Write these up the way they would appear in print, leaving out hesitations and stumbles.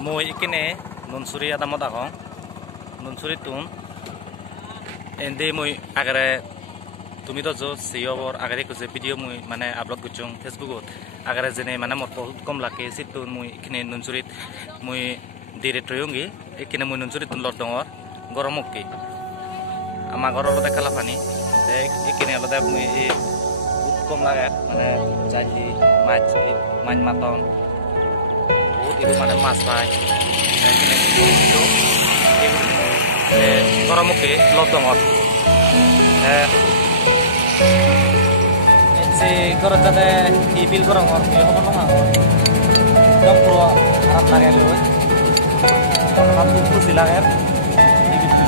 Moi ikine Nunsuri adamot akong Nunsuri tun ende moi agare tumi to jo siobor agare ko je video moi mane upload guchung Facebook agare jene mane mor বহুত কম লাগে সিতুন moi ikine Nunsuri moi dire troyongi ikine moi Nunsuri tun lor dongor goromokki ama goror de kala pani de ikine alada moi বহুত কম লাগে মানে জালি মাছ মাছ মাতন itu mana mas pai, ini itu orang mungkin lotong or, si korang tadi ibil korang or, ya orang orang or, jam pro Arab lagi loh, orang tuh silakan,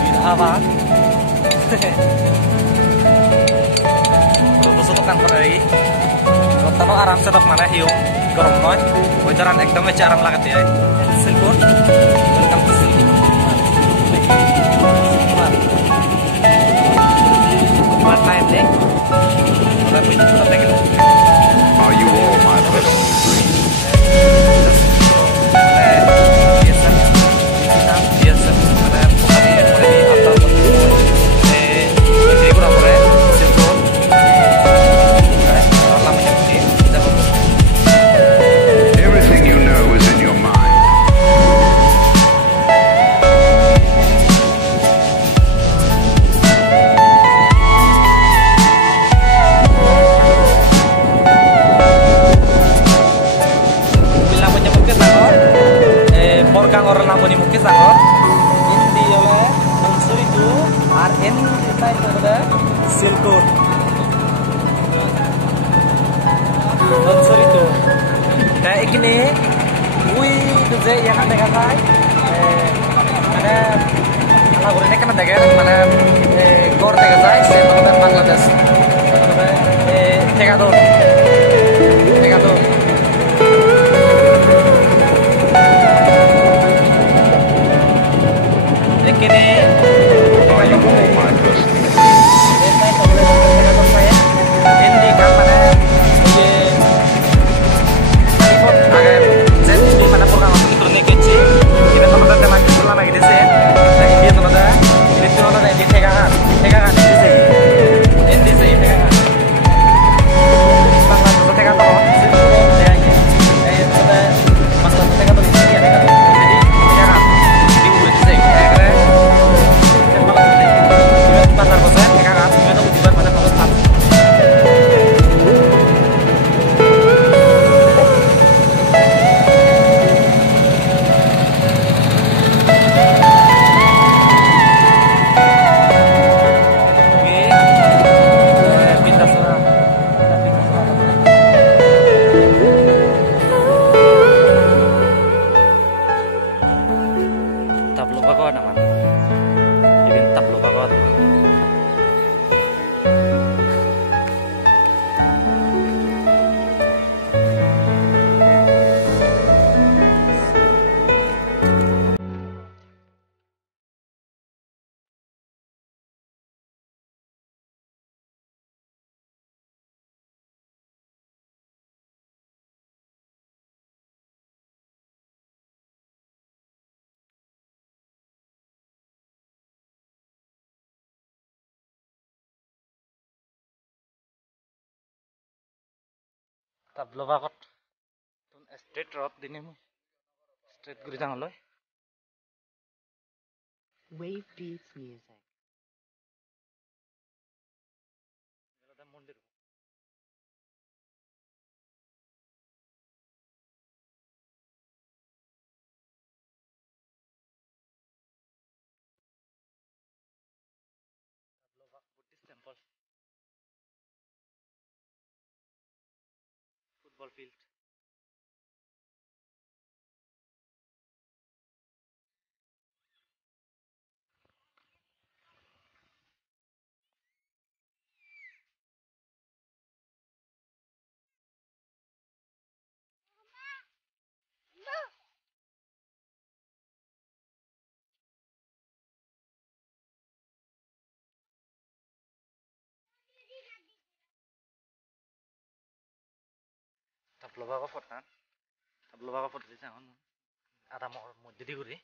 ibil apa, terus itu kan korai, kalau Arab sedap mana hiung. Gorong boy, wedaran ekdom jarang lagat ya. Silpur, welcome to Silpur. What time deh? Are you all my personal dreams? Kang orang namanya mungkin sangor ini oleh Nunsuri itu RN kita itu ada Silkur Nunsuri itu kayak gini wih itu je ya kan dekat saya ada anak orang ini kan dekat mana gor dekat saya teman Bangladesh Tegatur Tablo bakot tun straight road dinimu straight guri jangaloi Wave Beats Music. ada mundir Tablo bak Buddhist temple football field Tablo bak fort kan tablo bak fort di jangan আদামৰ মধ্যদি কৰি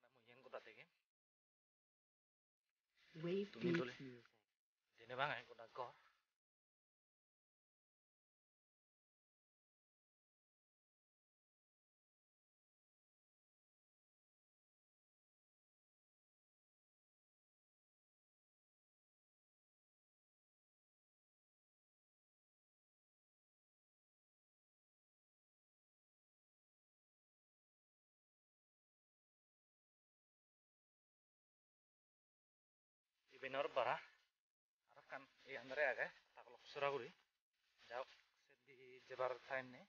মই ইয়ান কথা থেকে Wave তুমি beats বলে music. যেনেবা আমি কথা ক ইভেনৰ পৰা আৰু কান এই আন্দারে আগে তাকলক সুরা করি যাও সেদি যেবার টাইম নেই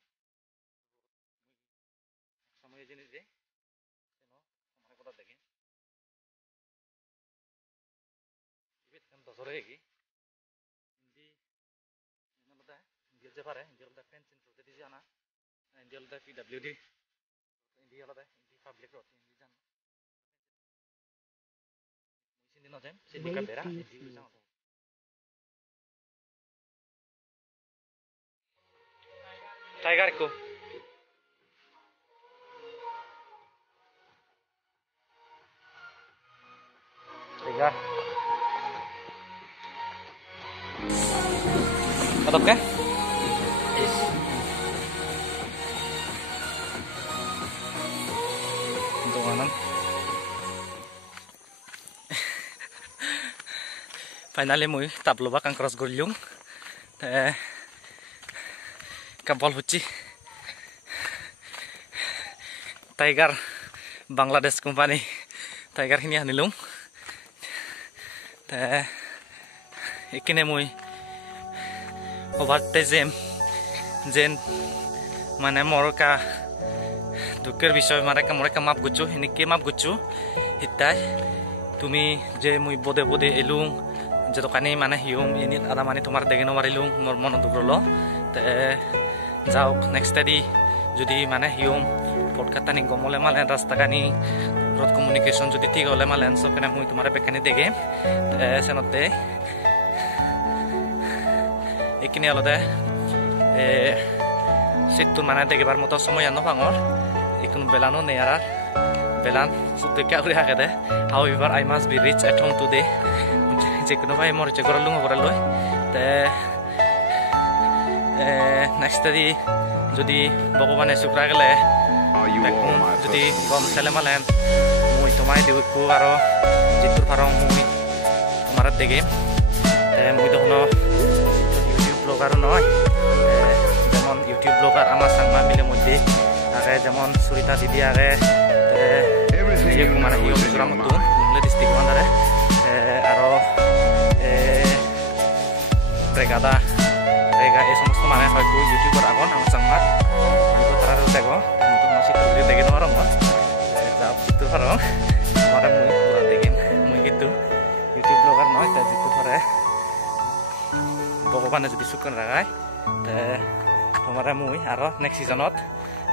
সময় জিনিস যে সেনো আমার কথা দেখে ইবেত কান দজরে কি হিন্দি নলদা হিন্দি যে পারে হিন্দি লদা পেন্সিল প্রতে দি জানা হিন্দি লদা পিডব্লিউডি হিন্দি লদা হিন্দি পাবলিক রত হিন্দি জান সিন্দি ন যাম সিন্দি কা Wave বেরা beats হিন্দি জান music. টাইগার কো tiger Atap ka? Yes. Untuk kanan. Finally মই তাবলবা কাং ক্রস করলুম কাবল হচ্ছি টাইগার বাংলাদেশ কোম্পানি টাইগার খিনি আনিলুম এখানে মই ওভারতে যেন মানে মরকা দুঃখের বিষয় মানে মরকা মাপ গুছো এনেকে মাপ গুছো হিতাই তুমি যে মুই বদে বদে এলুম যে দোকানি মানে হিউম এনি আদা মানে তোমার দেখে নমারিলুম মোর মন দুগ্রল যাও নেক্সট দি যদি মানে হিউম পডকাস্টানি গমলে মালে রাস্তা কানি ব্রড কমিউনিকেশন যদি ঠিক হলে মালেন সকেনে মুই তোমার পেকানি দেখে সেনতে এখানে আলাদা সিটটো মানে দেখিবার মতো সময় আনো ভাঙর এখন বেলানো নেয়ার বেলান সুদেকা করে হাকে দে however I must be reach at home today যে কোনো ভাই মর চেক করলুম করে লই তে নেক্সট দি যদি ভগবানে শুক্রা গেলে Are you all my যদি personal কম dreams? ছেলে মালেন মুই তোমায় দিউকু আর জিতুর ফারং মুই তোমার দেখে মুই তখন ইউটিউব ব্লগার নয় যেমন ইউটিউব ব্লগার আমার সাংমার মিলে মধ্যে আগে যেমন সুরিতা দিদি আগে Everything you মানে know ইয়ে is in মিজোরাম your মতো mind. মুংলে ডিস্ট্রিক্ট আন্ডারে আরো রেগা এই সমস্ত মানে হয়তো ইউটিউবর আগন আমার সাংমার তারা দেখো দেখে নেওয়ার যা জিতু পারো তোমার মুই পুরা দেখিম মুই কিন্তু ইউটিউব ব্লগার নয় তাই জিতু পারে ভগবানে যদি শুক্র রাখায় তোমার মুই আরো নেক্সট সিজনত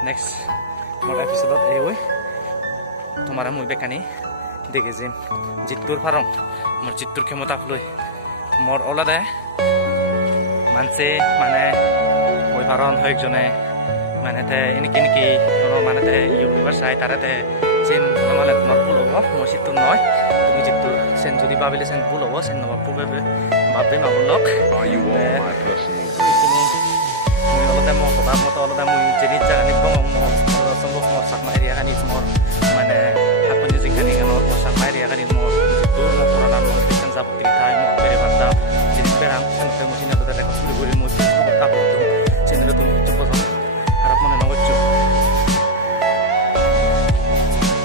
নেক্সট তোমার এপিসোডত এই তোমার মুই বেকানি দেখে যাম জিতুর ফারং মোর জিতুর ক্ষমতা লৈ মোর ওলাদে মানছে মানে ওই ফারণ হয়েকজনে মানে এনেকি নেকি মানে ইউটিউবার চাই তারে চেন মানে তোমার ভুল হব মোর সিটুর নয় তুমি জিতুর চেন যদি ভাবিলে চেন ভুল হব চেন নভাবো ভাববে মাবুলক Are you all my personal dreams? এইখিনি মুই অলতে মোৰ সদাৰ মতো অলতে মুই যেনি জানি বং মোৰ সম্ভৱ মোৰ চাকমা এৰিয়াখানিত মোৰ মানে আপুনি যিখানি গানত মোৰ চাকমা এৰিয়াখানিত মোৰ জিতুৰ মোৰ পুৰণা মোৰ পেচেন যাব ঠাই মোৰ বেৰে বাৰ্তা যেনি বেৰাম সেনেকৈ মোৰ চিনাটোতে ৰেকৰ্ড কৰি কৰি মই ফেচবুকত আপলোড দিওঁ চেনেলত তুমি পচন্দ আৰু মনে নগৈছোঁ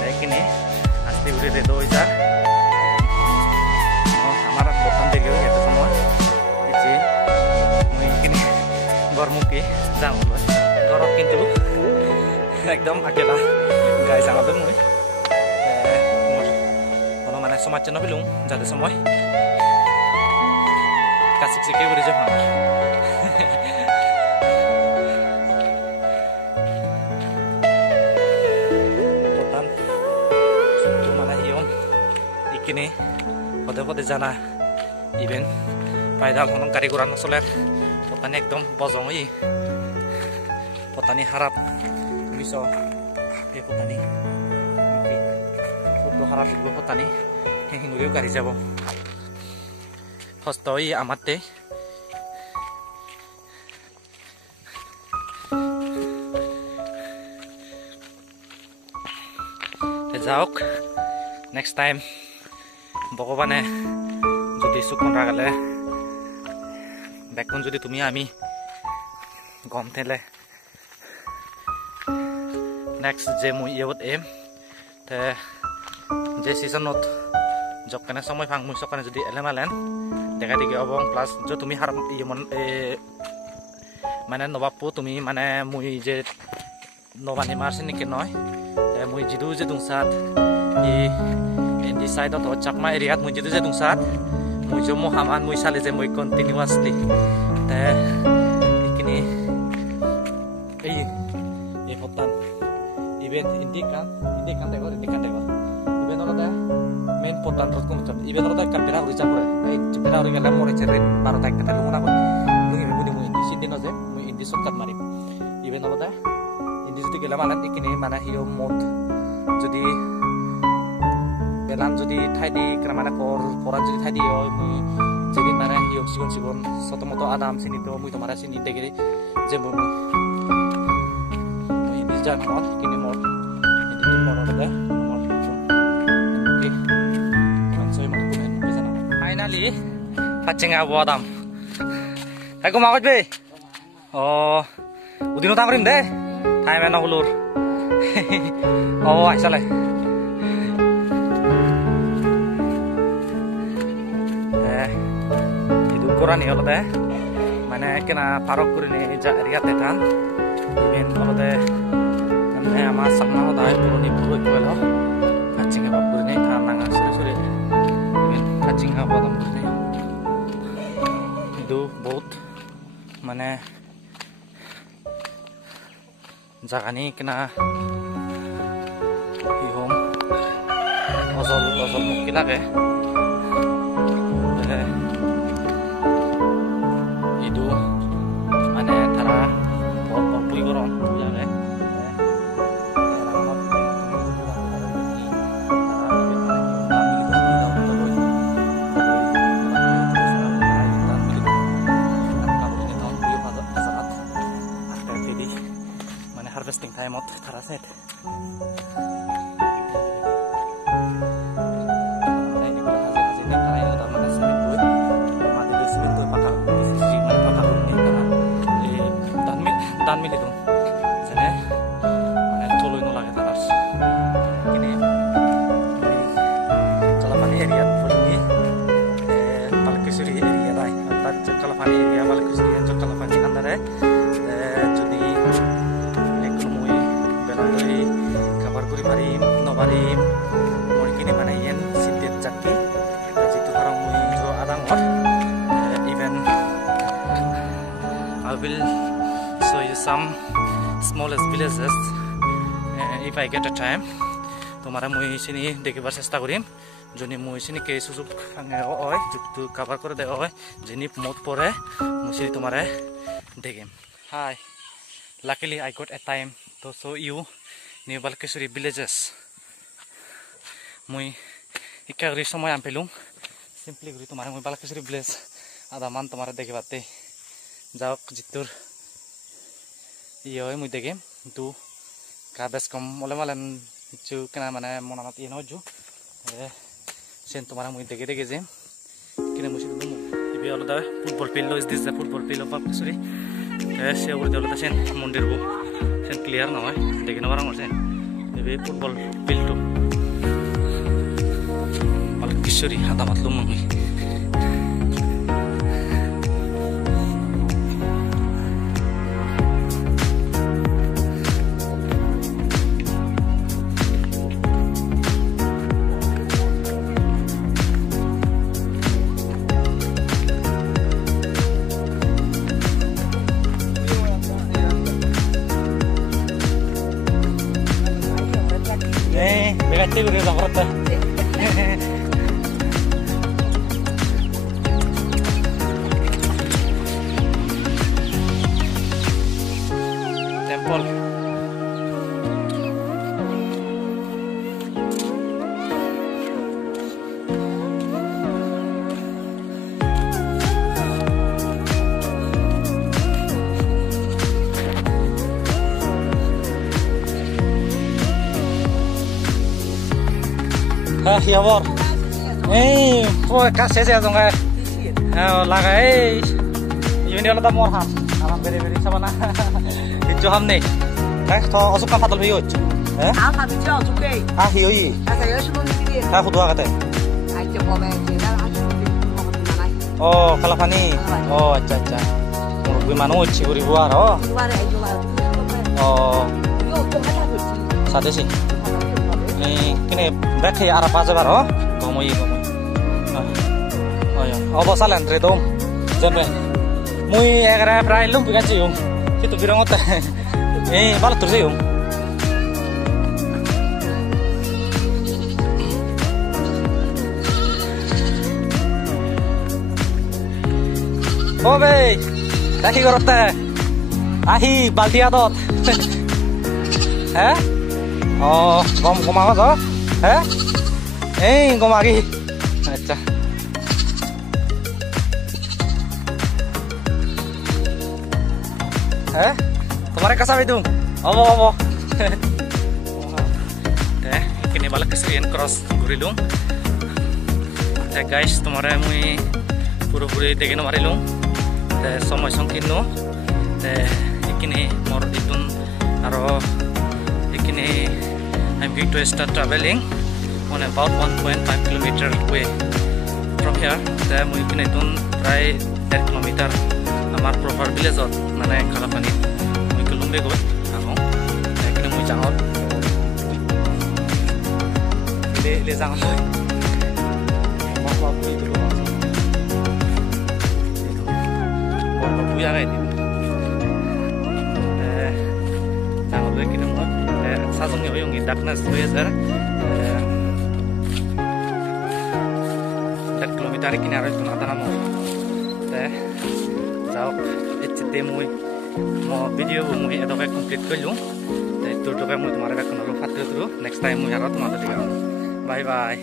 এইখিনি আস্তে কৰি ৰেড হৈ যা আমাৰ বৰ্তমান দেৰি হয়ে যেতে সময় যে মুই এইখিনি গৰমুখী যাওঁ ঘৰত কিন্তু একদম আকেলা গাই যাওঁতে মই কোনো মানে সমাজ নপিলুম যাতে সময় কাছিক চিকে করে যাম আমার বর্তমান মানে হিয়ম এইখিনি পদে পদে জানা ইভেন পাইদাল হন গাড়ি ঘোড়া নচলে পতানি একদম বজং Potani harap bisa potani foto harap ibu potani nguriu kari jabo hostoi amate যাওক next time ভগৱানে যদি সুকন ৰাগালে বেকন যদি তুমি আমি গম থেলে next যে মই ইয়ত এম তে যে সিজনত জকনে সময় ফাং মই সকনে যদি এলেমালেন দেখা দেখি অবং প্লাস যে তুমি হার ইমন মানে নবাপু তুমি মানে মই যে নবানি মারছিনি কে নয় মই জিদু যে দুংসাত in the side of Chakma area মই জিদু যে দুংসাত মই যে মোহামান মই সালে যে মই কন্টিনিউয়াসলি তে ইকিনি এই হতান event indikan tego event ola main potan rot kum chap event ola ka pera uri chapure ai pera uri gala more chere 12 ta ekta luna ko lungi budi mo indi sidin oje mo indi sokkat mari event ola indi jodi gela malan ikini mana hiyo mod jodi belan jodi thai di kramana kor pora jodi thai di oi moi jodi mana hiyo sigon sotomoto adam sini to moi tomara sini degere je mo indi jan mod kini mod finally pacing abu adam aku mau be oh udino tamrim deh time ena hulur oh aisale itu kurang ya lo deh mana kena parok kurini jari tetan ingin lo deh ama sama dai turuni puro kuelo kacing apa purne tanang sore ingin kacing apa dam purne itu boat mane jagani kena ihom ozol mukilage itu mane tara bot pui goron ya ge harvesting time out taraset ini kalau hasil ini karena ini utama dari semen tuh mati dari semen tuh pakar di mana pakar ini karena dan mil itu jadi mana tolong nolak taras ini kalau pani area fully Palkesuri area lah atau kalau pani area Palkesuri yang kalau pani antara jadi marim nobarim moi kini mana yen sintet jakti jitu karang moi jo adang or even I will show you some smallest villages if I get a time tomara moi sini dekibar chesta korim joni moi sini ke sujug fange oi juktu cover kore de oi jeni mod pore moi sini tomare dekim hi luckily I got a time to show you New Palkesuri villages. Mui ikka gri somoy ampelung simply gri tomare mui Palkesuri village ada man tomare dekhe patte jaok jitur iyo mui dekhem tu kabes kom ole malan chu kana mane monanat ino ju sen tomare mui dekhe jem kine musi dum ibe oloda football field is this the football field of Palkesuri se ugure oloda sen mondir bu sen clear na hoy dekhe na barang sen ebe football field to Palkesuri ada matlum mangi Begate gure zagrata tempo Hiabor. Kasih saya dong kayak. Lagai. Ini orang tamu orang. Alam beri sama na. Itu ham nih. Toh asuk kan fatal hiuj. Apa bicara juga? Hiuji. Saya sudah mikir. Aku dua kata. Aja komen kita aja mau Oh, kalapani. Oh, acha. Gue manuj, uri buar. Oh. Oh. Sate sih. Kini back ya arah pasar baru. Gomoi. Oh ya. Oh, bosalan redom. Jambe. Mui agar prai lum bukan sih yung. Kita bilang otak. Balat terus yung. Oh be, lagi korte, ahi balti adot, Oh, gom apa tuh? Gom lagi, acha. Kemarin kasih itu, apa? Kini balik keserian cross gurilung. Guys, kemarin mui pura-pura degen marilung. Somai songkino, ikini mor itun aro ikini I'm going to start traveling on about 1.5 kilometer away from here. Mui ikini itun try 1 kilometer amar proper village or mana kalapani mui kelumbe go amo ikini mui jangot le jangot mau itu buya kayak gitu. Jangan lupa kita mau sasungnya yang darkness weather. 1 kilometer kini harus tunata namo. Jauh itu mau video mau itu kayak complete kelu. Itu kayak mau kemarin kayak kenal fatu terus. Next time mau harus tunata dia. Bye bye.